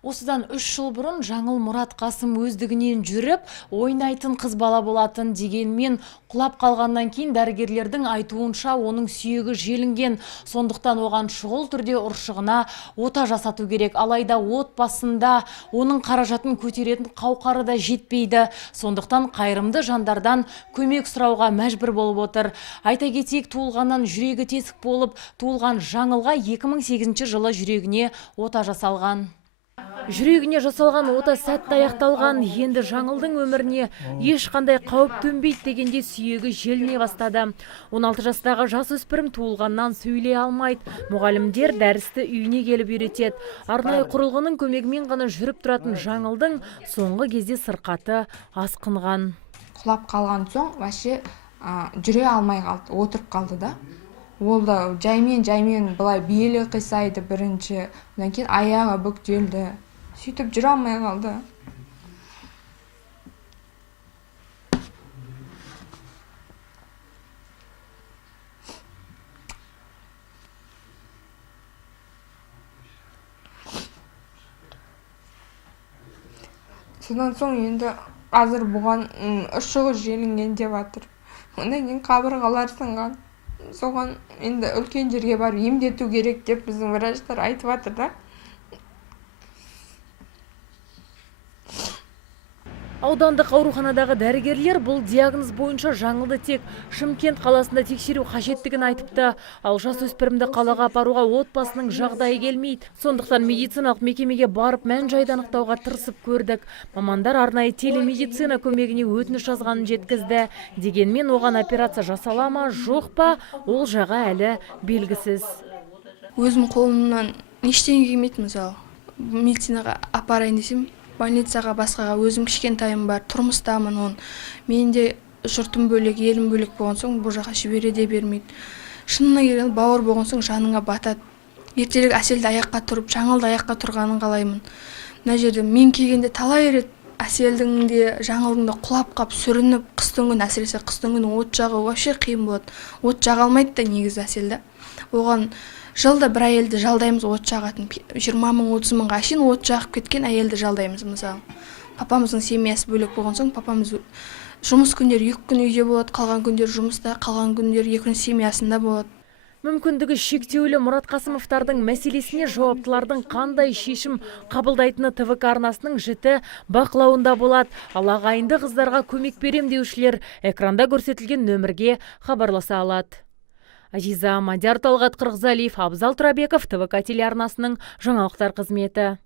Осыдан 3 жыл бұрын Жаңыл Мұрат Қасым өздігінен жүріп, ойнайтын қыз бала болатын дегенмен құлап қалғаннан кейін дәрігерлердің айтуынша оның сүйегі желінген. Сондықтан оған шұғыл түрде ұршығына ота жасату керек. Алайда отбасында оның қаражатын көтеретін қауқары да жетпейді. Сондықтан қайырымды жандардан көмек сұрауға мәжбүр болып отыр. Айта кетейік, туылғаннан жүрегі тесік болып, туылған Жаңылға 2008 жылы жүрегіне ота жасалған. Жүрегіне жасалған ота сәтті аяқталған. Енді Жаңылдың өміріне ешқандай қауіп төнбейді дегенде сүйегі желіне бастады. 16 жастағы жасөспірім туылғаннан сөйлей алмайды. Мұғалімдер дәрісті үйіне келіп үйретеді. Арнайы құрылғының көмегімен ғана жүріп тұратын Жаңылдың соңғы кезде сырқаты асқынған. Құлап қалған соң вообще жүре алмай қалды, отырып қалды да. Ол да жаймен былай белі қисайды бірінші, одан кейін аяғы бүктелді. Сөйтіп жүре алмай қалды. Содан соң енді қазір бұған ұшығы желінген деп жатыр. Одан кейін қабырғалар сынған. Соған енді үлкен жерге барып емдету керек деп біздің врачтар айтып жатыр да. Аудандық ауруханадағы дәрігерлер бұл диагноз бойынша Жаңылды тек Шымкент қаласында тексеру қажеттігін айтыпты. Ал жасөспірімді қалаға апаруға отбасының жағдайы келмейді. Сондықтан медициналық мекемеге барып мән-жайды анықтауға тырысып көрдік. Мамандар арнайы телемедицина көмегіне өтініш жазғанын жеткізді. Дегенмен оған операция жасала ма, жоқ па, ол жағы әлі белгісіз. Өзім қолымнан ештеңе келмейді, мысалы. Медицинаға апарайын десем, больницаға басқаға өзім кішкентайым бар, тұрмыстамын он. Менде жұртым бөлек, елім бөлек болған соң бұл жаққа жібере де бермейді. Шынына келгенде бауыр болған соң жаныңа батады. Ертелік Әселді аяққа тұрып, Жаңылды аяққа тұрғанын қалаймын. Мына жерде мен келгенде талай рет Әселдің де, Жаңылдың да құлап қап сүрініп, қыстың күні, әсіресе қыстың күні от жағу вообще қиын болады. От жаға алмайды да негізі Әселді. Оған жылда бір әйелді жалдаймыз от жағатын. 20 мың, 30 мыңға шейін от жағып кеткен әйелді жалдаймыз мысалы. Папамыздың семьясы бөлек болған соң, папамыз жұмыс күндері 2 күн үйде болады, қалған күндер жұмыста, қалған күндер 2 күн семьясында болады. Мүмкіндігі шектеулі Мұрат Қасымовтардың мәселесіне жауаптылардың қандай шешім қабылдайтыны ТВК арнасының жіті бақылауында болады. Ал ағайынды қыздарға көмек берем деушілер экранда көрсетілген нөмірге хабарласа алады. Азиза Мадияр, Талғат Қырғызалиев, Абзал Тұрабеков, ТВК телеарнасының жаңалықтар қызметі.